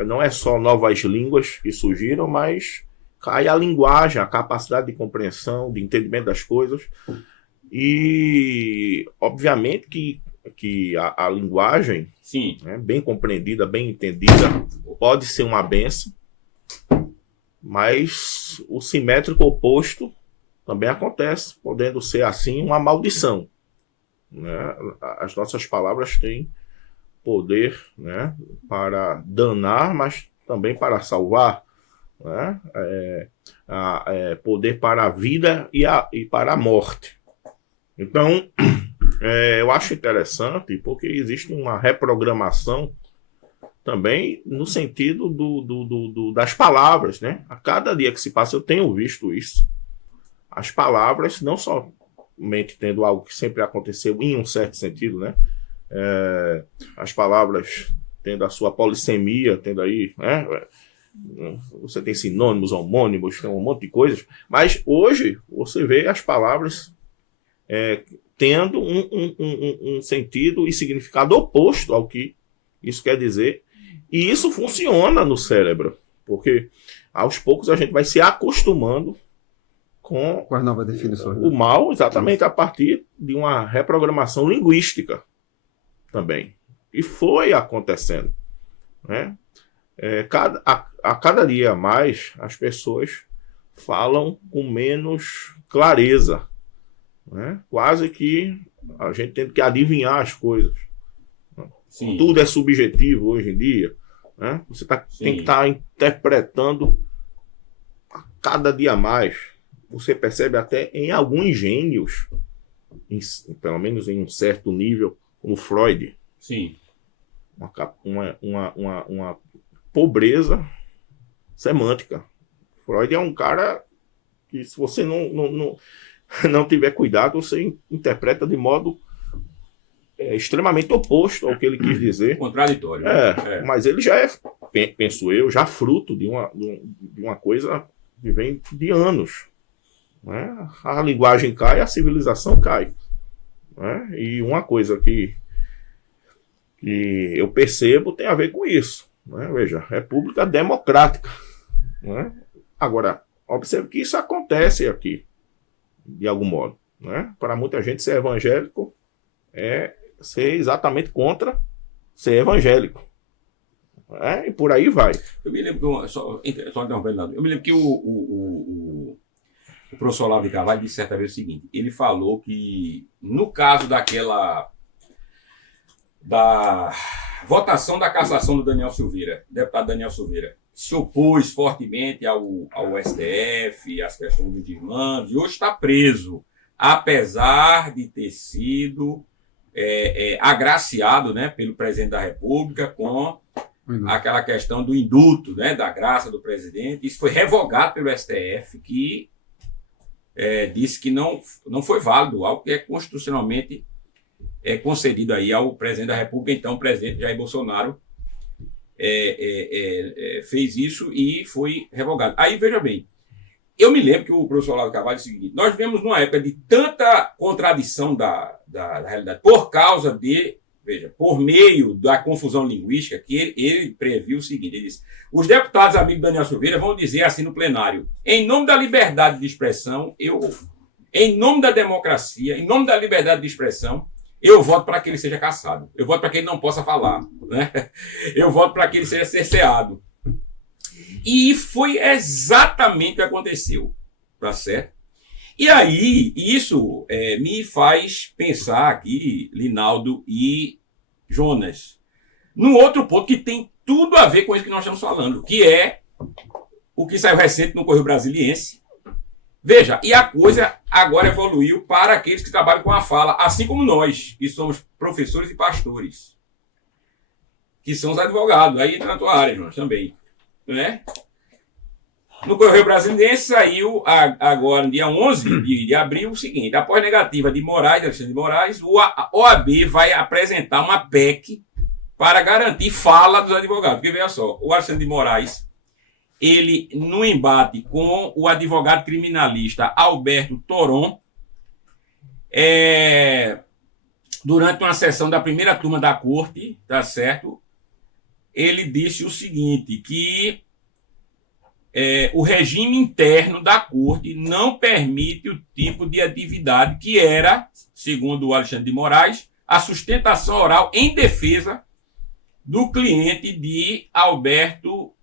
Não é só novas línguas que surgiram, mas cai a linguagem, a capacidade de compreensão, de entendimento das coisas. E, obviamente, que a linguagem, Sim. né, bem compreendida, bem entendida, pode ser uma bênção, mas o simétrico oposto também acontece, podendo ser, assim, uma maldição, né? As nossas palavras têm poder, né, para danar, mas também para salvar, né? Poder para a vida e para a morte. Então, eu acho interessante porque existe uma reprogramação também no sentido das palavras, né? A cada dia que se passa eu tenho visto isso. As palavras, não somente tendo algo que sempre aconteceu em um certo sentido, né? As palavras tendo a sua polissemia, tendo aí, né? Você tem sinônimos, homônimos, tem um monte de coisas, mas hoje você vê as palavras tendo um sentido e significado oposto ao que isso quer dizer, e isso funciona no cérebro, porque aos poucos a gente vai se acostumando com as novas definições, né? O mal, exatamente a partir de uma reprogramação linguística também. E foi acontecendo, né? A cada dia mais as pessoas falam com menos clareza, né? Quase que a gente tem que adivinhar as coisas. Sim. Tudo é subjetivo hoje em dia, né? Você tem que estar interpretando a cada dia mais. Você percebe até em alguns gênios, pelo menos em um certo nível, como Freud. Sim. Uma pobreza semântica. Freud é um cara que, se você não tiver cuidado, você interpreta de modo extremamente oposto ao que ele quis dizer. Contraditório. Mas ele já penso eu, já fruto de uma coisa que vem de anos. Né? A linguagem cai, a civilização cai. Né? E uma coisa que eu percebo tem a ver com isso. Né? Veja, república democrática. Né? Agora, observe que isso acontece aqui, de algum modo. Né? Para muita gente, ser evangélico é ser exatamente contra ser evangélico. Né? E por aí vai. Eu me lembro, só interrompendo, eu me lembro que o professor Olavo de Carvalho disse certa vez o seguinte: ele falou que, no caso da votação da cassação do deputado Daniel Silveira, se opôs fortemente ao STF, às questões dos desmandos, e hoje está preso, apesar de ter sido agraciado, né, pelo presidente da República com aquela questão do indulto, né, da graça do presidente. Isso foi revogado pelo STF, que disse que não foi válido, algo que é constitucionalmente concedido aí ao presidente da República. Então, o presidente Jair Bolsonaro fez isso e foi revogado. Aí, veja bem, eu me lembro que o professor Olavo de Carvalho disse o seguinte: nós vivemos numa época de tanta contradição da realidade, por meio da confusão linguística, que ele previu o seguinte: ele disse: os deputados amigos do Daniel Silveira vão dizer assim no plenário, em nome da liberdade de expressão, em nome da democracia, em nome da liberdade de expressão, eu voto para que ele seja cassado. Eu voto para que ele não possa falar. Né? Eu voto para que ele seja cerceado. E foi exatamente o que aconteceu. Tá certo? E aí, isso me faz pensar aqui, Linaldo e Jonas, num outro ponto que tem tudo a ver com isso que nós estamos falando, que é o que saiu recente no Correio Brasiliense. Veja, e a coisa agora evoluiu para aqueles que trabalham com a fala, assim como nós, que somos professores e pastores, que são os advogados, aí na tua área, Jonas, também. Né? No Correio Brasiliense saiu agora, no dia 11 de abril, o seguinte: após negativa de Alexandre de Moraes, a OAB vai apresentar uma PEC para garantir fala dos advogados. Porque, veja só, o Alexandre de Moraes, ele, no embate com o advogado criminalista Alberto Toron, durante uma sessão da primeira turma da corte, tá certo? Ele disse o seguinte, que o regime interno da corte não permite o tipo de atividade que era, segundo o Alexandre de Moraes, a sustentação oral em defesa do cliente de Alberto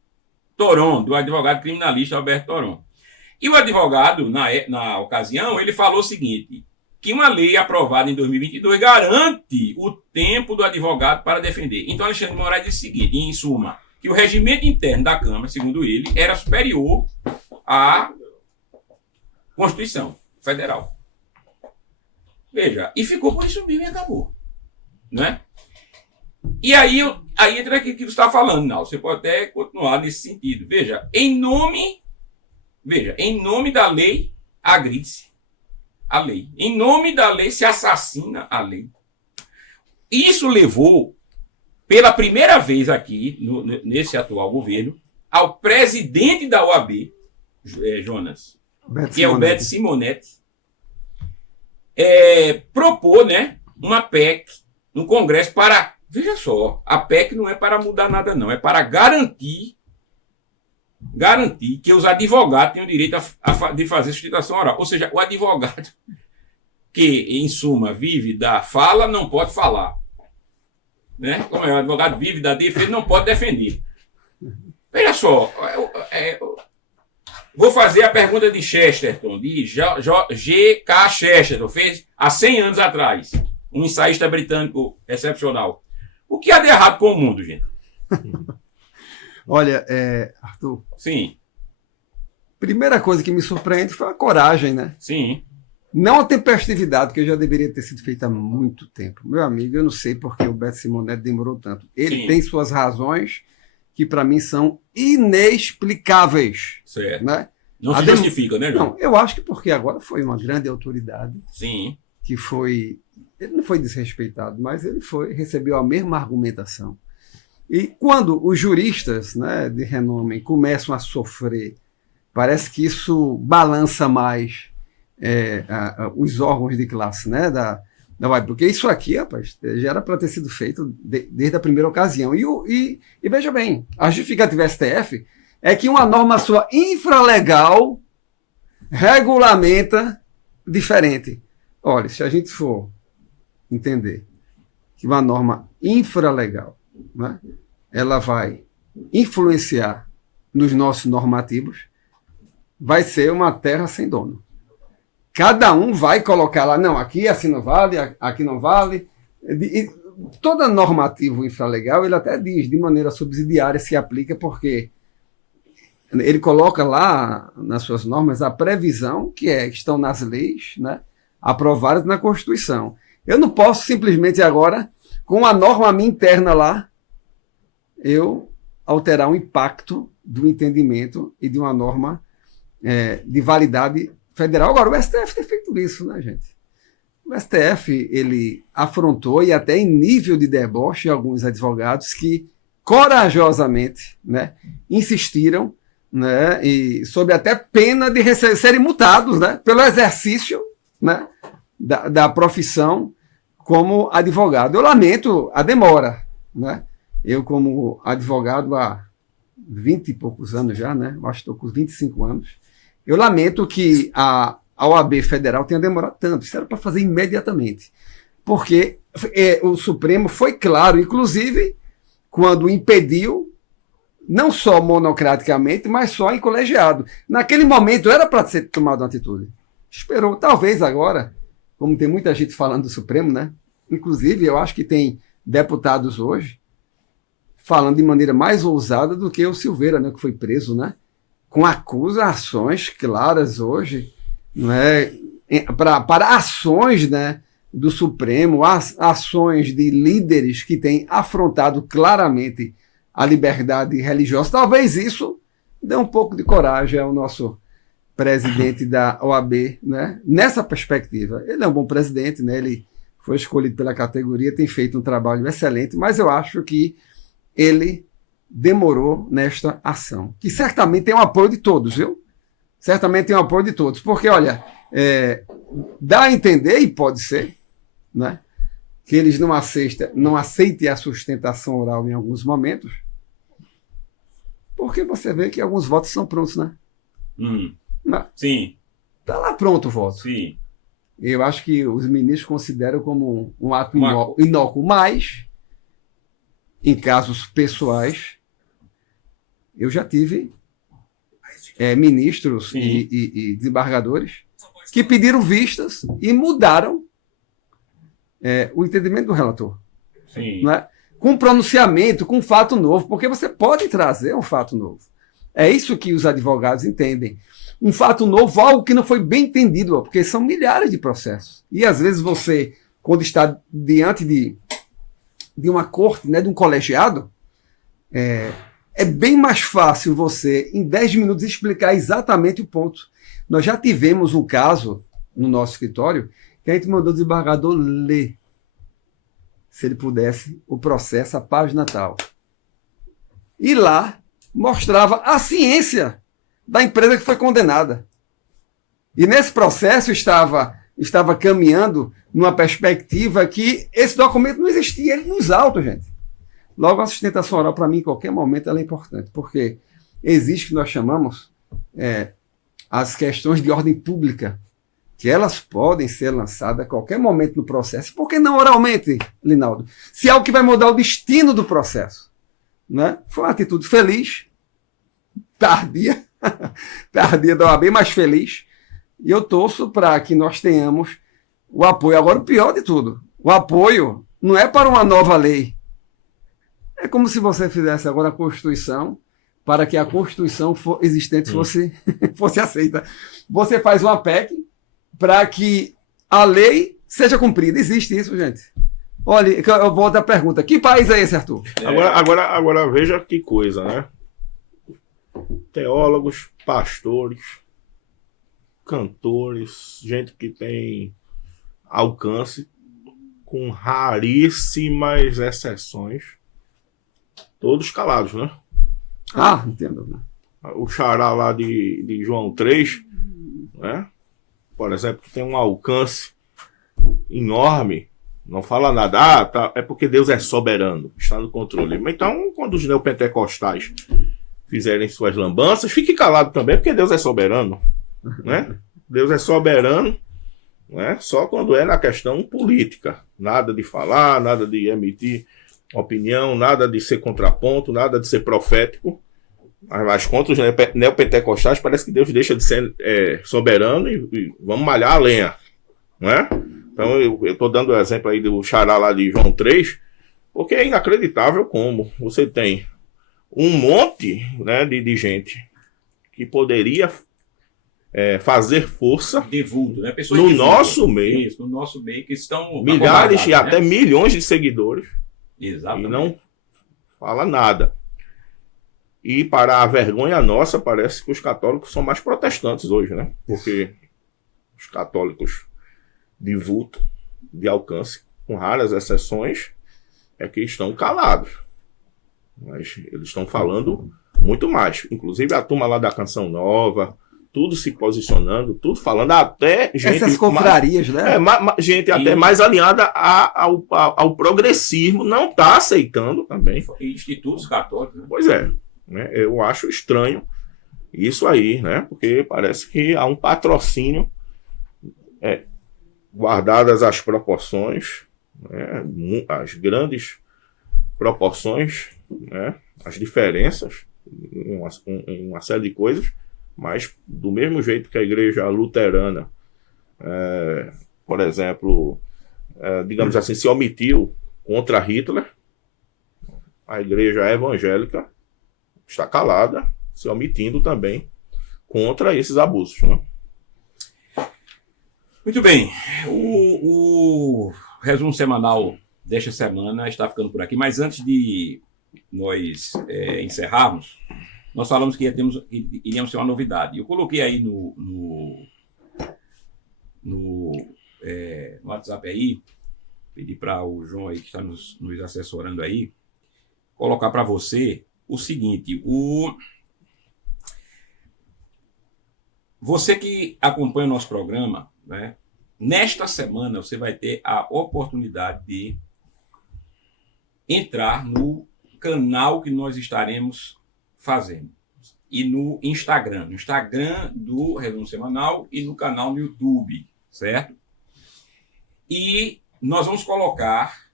Toron, do advogado criminalista Alberto Toron. E o advogado, na ocasião, ele falou o seguinte, que uma lei aprovada em 2022 garante o tempo do advogado para defender. Então, Alexandre de Moraes disse o seguinte, em suma, que o regimento interno da Câmara, segundo ele, era superior à Constituição Federal. Veja, e ficou por isso mesmo e acabou. Né? E aí entra aquilo que você está falando, não. Você pode até continuar nesse sentido. Veja, em nome da lei, agride-se a lei. Em nome da lei, se assassina a lei. Isso levou, pela primeira vez aqui, nesse atual governo, ao presidente da OAB, Jonas, que é o Beto Simonetti, propor, né, uma PEC no Congresso para... Veja só, a PEC não é para mudar nada, não. É para garantir que os advogados tenham o direito de fazer sustentação oral. Ou seja, o advogado que, em suma, vive da fala, não pode falar. Né? Como o advogado vive da defesa, não pode defender. Veja só, vou fazer a pergunta de Chesterton, de G.K. Chesterton, fez há 100 anos atrás, um ensaísta britânico excepcional. O que há de errado com o mundo, gente? Olha, Arthur. Sim. Primeira coisa que me surpreende foi a coragem, né? Sim. Não a tempestividade, que já deveria ter sido feita há muito tempo. Meu amigo, eu não sei porque o Beto Simonetti demorou tanto. Ele tem suas razões que para mim são inexplicáveis. Certo. Né? Não se justifica, né, João? Não, eu acho que porque agora foi uma grande autoridade Sim. que foi... Ele não foi desrespeitado, mas ele recebeu a mesma argumentação. E quando os juristas, né, de renome começam a sofrer, parece que isso balança mais os órgãos de classe, né, da UAB. Porque isso aqui, rapaz, já era para ter sido feito desde a primeira ocasião. E veja bem, a justificativa STF é que uma norma sua infralegal regulamenta diferente. Olha, se a gente for entender que uma norma infralegal, né, ela vai influenciar nos nossos normativos, vai ser uma terra sem dono. Cada um vai colocar lá, não, aqui assim não vale, aqui não vale. E toda normativo infralegal, ele até diz, de maneira subsidiária se aplica, porque ele coloca lá nas suas normas a previsão que estão nas leis, né, aprovadas na Constituição. Eu não posso simplesmente agora, com a norma minha interna lá, eu alterar o impacto do entendimento e de uma norma de validade federal. Agora, o STF tem feito isso, né, gente? O STF, ele afrontou, e até em nível de deboche, alguns advogados que corajosamente, né, insistiram, né, e sob até pena de serem multados, né, pelo exercício, né, da profissão como advogado. Eu lamento a demora, né? Eu, como advogado há 20 e poucos anos já, né? Acho que estou com 25 anos. Eu lamento que a OAB federal tenha demorado tanto. Isso era para fazer imediatamente. Porque o Supremo foi claro, inclusive, quando impediu, não só monocraticamente, mas só em colegiado. Naquele momento era para ser tomada uma atitude. Esperou. Talvez agora, como tem muita gente falando do Supremo, né? Inclusive, eu acho que tem deputados hoje falando de maneira mais ousada do que o Silveira, né, que foi preso, né, com acusações claras hoje, né, para ações, né, do Supremo, ações de líderes que têm afrontado claramente a liberdade religiosa. Talvez isso dê um pouco de coragem ao nosso presidente da OAB, né, nessa perspectiva. Ele é um bom presidente, né, ele foi escolhido pela categoria, tem feito um trabalho excelente, mas eu acho que ele demorou nesta ação, que certamente tem o apoio de todos, viu? Certamente tem o apoio de todos, porque, olha, dá a entender, e pode ser, né, que eles não aceitem a sustentação oral em alguns momentos, porque você vê que alguns votos são prontos, né? Sim. Está lá pronto o voto. Sim. Eu acho que os ministros consideram como um ato inócuo, mas, em casos pessoais, eu já tive ministros e desembargadores que pediram vistas e mudaram o entendimento do relator. Sim. Não é? Com pronunciamento, com fato novo, porque você pode trazer um fato novo. É isso que os advogados entendem. Um fato novo, algo que não foi bem entendido, porque são milhares de processos. E às vezes você, quando está diante de uma corte, né, de um colegiado, é bem mais fácil você, em 10 minutos, explicar exatamente o ponto. Nós já tivemos um caso no nosso escritório que a gente mandou o desembargador ler, se ele pudesse, o processo, a página tal. E lá mostrava a ciência da empresa que foi condenada. E nesse processo estava caminhando numa perspectiva que esse documento não existia, ele nos autos, gente. Logo, a sustentação oral, para mim, em qualquer momento, ela é importante, porque existe o que nós chamamos as questões de ordem pública, que elas podem ser lançadas a qualquer momento no processo. Por que não oralmente, Linaldo? Se é algo que vai mudar o destino do processo. Né? Foi uma atitude feliz, tardia da OAB, mas feliz. E eu torço para que nós tenhamos o apoio. Agora, o pior de tudo, o apoio não é para uma nova lei. É como se você fizesse agora a Constituição para que a Constituição existente fosse aceita. Você faz uma PEC para que a lei seja cumprida. Existe isso, gente. Olha, eu volto à pergunta. Que país é esse, Arthur? Agora veja que coisa, né? Teólogos, pastores, cantores, gente que tem alcance, com raríssimas exceções, todos calados, né? Entendo. Né? O xará lá de João 3, né? Por exemplo, que tem um alcance enorme, não fala nada. Tá, é porque Deus é soberano, está no controle. Então, quando os neopentecostais fizerem suas lambanças, fique calado também, porque Deus é soberano, né? Deus é soberano, né? Só quando é na questão política. Nada de falar, nada de emitir opinião, nada de ser contraponto, nada de ser profético. Mas contra os neopentecostais parece que Deus deixa de ser soberano e vamos malhar a lenha, né? Então eu estou dando o exemplo aí do xará lá de João 3, porque é inacreditável como você tem um monte, né, de gente que poderia fazer força de vulto, né? Pessoas no de vulto, nosso meio. Isso, no nosso meio, que estão Milhares e né? até milhões de seguidores. Exatamente. E não fala nada. E para a vergonha nossa, parece que os católicos são mais protestantes hoje, né? Porque os católicos de vulto, de alcance, com raras exceções, é que estão calados. Mas eles estão falando muito mais. Inclusive a turma lá da Canção Nova, tudo se posicionando, tudo falando, até gente... Essas confrarias, né? Gente até mais alinhada ao progressismo, não está aceitando também. Institutos católicos. Né? Pois é. Né? Eu acho estranho isso aí, né? Porque parece que há um patrocínio, guardadas as proporções, né? As grandes proporções, né? As diferenças em uma série de coisas, mas do mesmo jeito que a igreja luterana, por exemplo, digamos assim, se omitiu contra Hitler, a igreja evangélica está calada, se omitindo também contra esses abusos. Né? Muito bem. O resumo semanal desta semana está ficando por aqui, mas antes de nós encerrarmos, nós falamos que iríamos ter uma novidade. Eu coloquei aí no WhatsApp aí, pedi para o João aí que está nos assessorando aí, colocar para você o seguinte, você que acompanha o nosso programa, né, nesta semana você vai ter a oportunidade de entrar no canal que nós estaremos fazendo. E no Instagram do Resumo Semanal e no canal no YouTube, certo? E nós vamos colocar,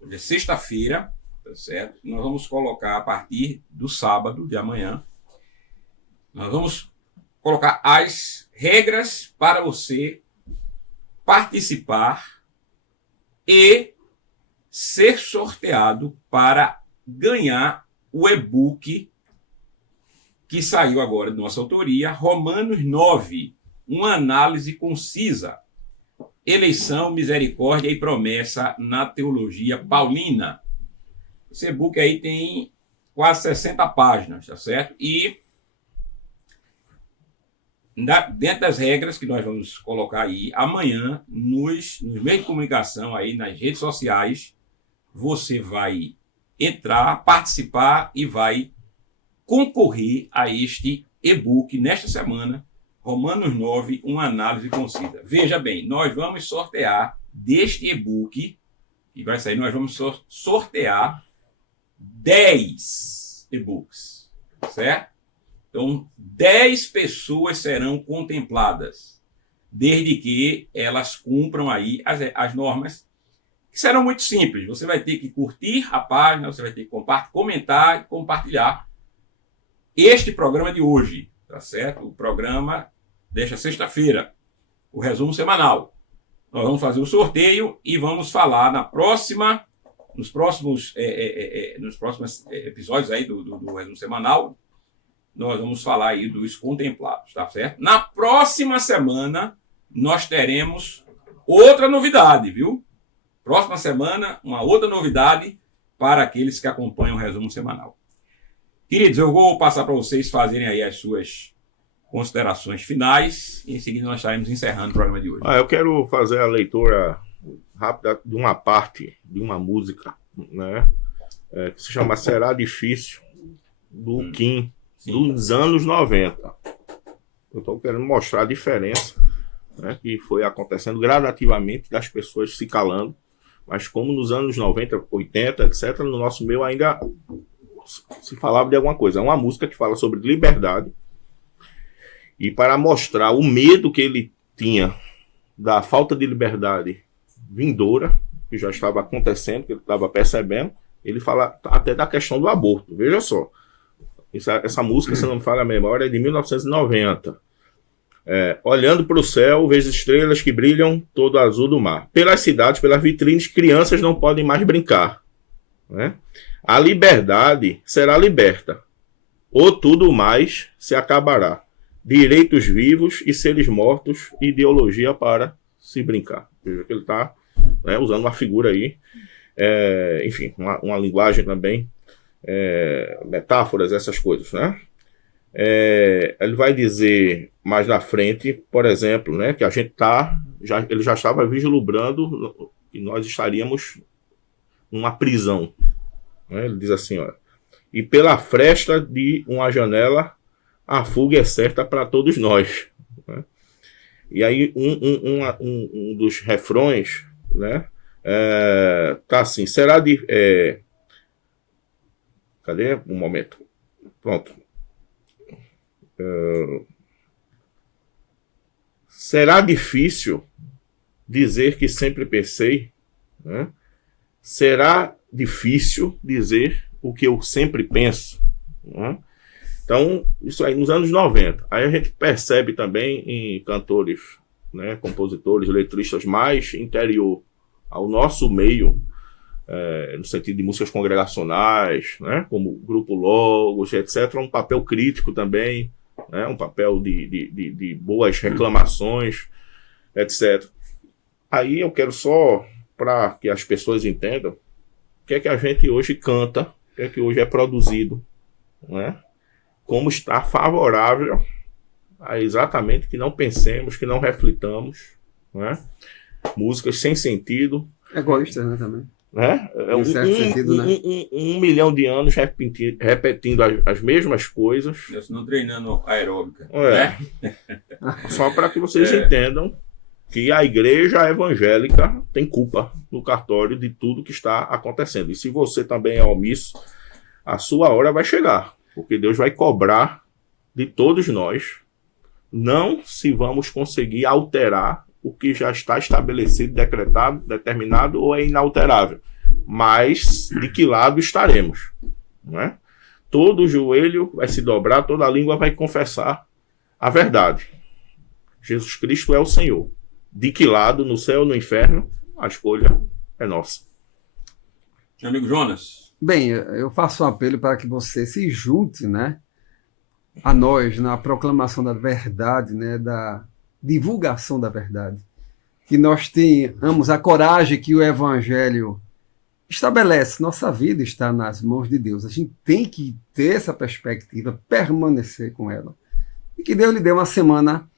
hoje é sexta-feira, tá certo? Nós vamos colocar a partir do sábado de amanhã, nós vamos colocar as regras para você participar e ser sorteado para ganhar o e-book que saiu agora de nossa autoria, Romanos 9, uma análise concisa, eleição, misericórdia e promessa na teologia paulina. Esse e-book aí tem quase 60 páginas, tá certo? E dentro das regras que nós vamos colocar aí, amanhã, nos meios de comunicação, aí nas redes sociais, você vai entrar, participar e vai concorrer a este e-book nesta semana, Romanos 9, uma análise concisa. Veja bem, nós vamos sortear deste e-book, que vai sair, nós vamos sortear 10 e-books, certo? Então, 10 pessoas serão contempladas, desde que elas cumpram aí as normas, que serão muito simples. Você vai ter que curtir a página, você vai ter que comentar e compartilhar este programa de hoje, tá certo? O programa desta sexta-feira, o resumo semanal. Nós vamos fazer o sorteio e vamos falar nos próximos episódios aí do resumo semanal, nós vamos falar aí dos contemplados, tá certo? Na próxima semana, nós teremos outra novidade, viu? Próxima semana, uma outra novidade para aqueles que acompanham o resumo semanal. Queridos, eu vou passar para vocês fazerem aí as suas considerações finais e em seguida nós estaremos encerrando o programa de hoje. Eu quero fazer a leitura rápida de uma parte de uma música, né, que se chama Será Difícil, do Kim, dos anos 90. Eu estou querendo mostrar a diferença, né, que foi acontecendo gradativamente das pessoas se calando, mas como nos anos 90, 80, etc., no nosso meio ainda se falava de alguma coisa. É uma música que fala sobre liberdade, e para mostrar o medo que ele tinha da falta de liberdade vindoura, que já estava acontecendo, que ele estava percebendo, ele fala até da questão do aborto. Veja só, essa música, se não me falha a memória, é de 1990. Olhando para o céu, vejo estrelas que brilham todo azul do mar. Pelas cidades, pelas vitrines, crianças não podem mais brincar, né? A liberdade será liberta, ou tudo mais se acabará. Direitos vivos e seres mortos, ideologia para se brincar. Veja que ele está, né, usando uma figura aí, enfim, uma linguagem também, metáforas, essas coisas, né? Ele vai dizer mais na frente, por exemplo, né, que a gente ele já estava vislumbrando que nós estaríamos numa prisão, né? Ele diz assim, olha, e pela fresta de uma janela a fuga é certa para todos nós, né? E aí um dos refrões, né, tá assim, será de cadê? Um momento, pronto. Será difícil dizer que sempre pensei, né? Será difícil dizer o que eu sempre penso, né? Então, isso aí nos anos 90. Aí a gente percebe também em cantores, né, compositores, letristas mais interior ao nosso meio, no sentido de músicas congregacionais, né, como o Grupo Logos, etc., um papel crítico também, né, um papel de boas reclamações, etc. Aí eu quero só, para que as pessoas entendam, o que é que a gente hoje canta, o que é que hoje é produzido, né? Como está favorável a exatamente que não pensemos, que não reflitamos, né? Músicas sem sentido. Egoístas, né, também. Né? Em certo sentido, né? 1 milhão de anos repetindo as mesmas coisas. Não treinando aeróbica. Né? Só para que vocês entendam que a igreja evangélica tem culpa no cartório de tudo que está acontecendo. E se você também é omisso, a sua hora vai chegar. Porque Deus vai cobrar de todos nós, não se vamos conseguir alterar o que já está estabelecido, decretado, determinado ou é inalterável. Mas de que lado estaremos? Né? Todo joelho vai se dobrar, toda língua vai confessar a verdade. Jesus Cristo é o Senhor. De que lado, no céu ou no inferno, a escolha é nossa. Meu amigo Jonas. Bem, eu faço um apelo para que você se junte, né, a nós na proclamação da verdade, né, da divulgação da verdade. Que nós tenhamos a coragem que o Evangelho estabelece. Nossa vida está nas mãos de Deus. A gente tem que ter essa perspectiva, permanecer com ela. E que Deus lhe dê uma semana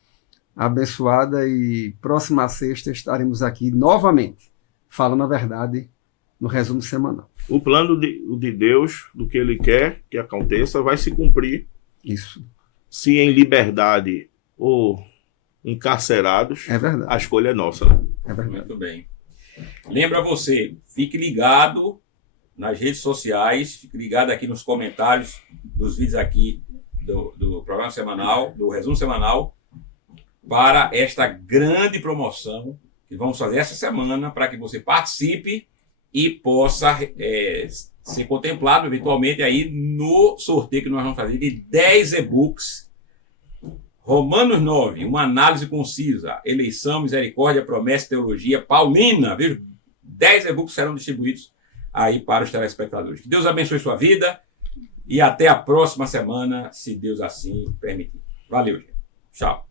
abençoada e próxima sexta estaremos aqui novamente, falando a verdade no resumo semanal. O plano de Deus, do que Ele quer que aconteça, vai se cumprir. Isso. Se em liberdade ou encarcerados, é verdade. A escolha é nossa. Né? É verdade. Muito bem. Lembra você, fique ligado nas redes sociais, fique ligado aqui nos comentários dos vídeos aqui do programa semanal, do resumo semanal, para esta grande promoção que vamos fazer essa semana, para que você participe e possa ser contemplado eventualmente aí no sorteio que nós vamos fazer de 10 e-books. Romanos 9, uma análise concisa, eleição, misericórdia, promessa, teologia, paulina. Veja, 10 e-books serão distribuídos aí para os telespectadores. Que Deus abençoe sua vida e até a próxima semana, se Deus assim permitir. Valeu, gente. Tchau.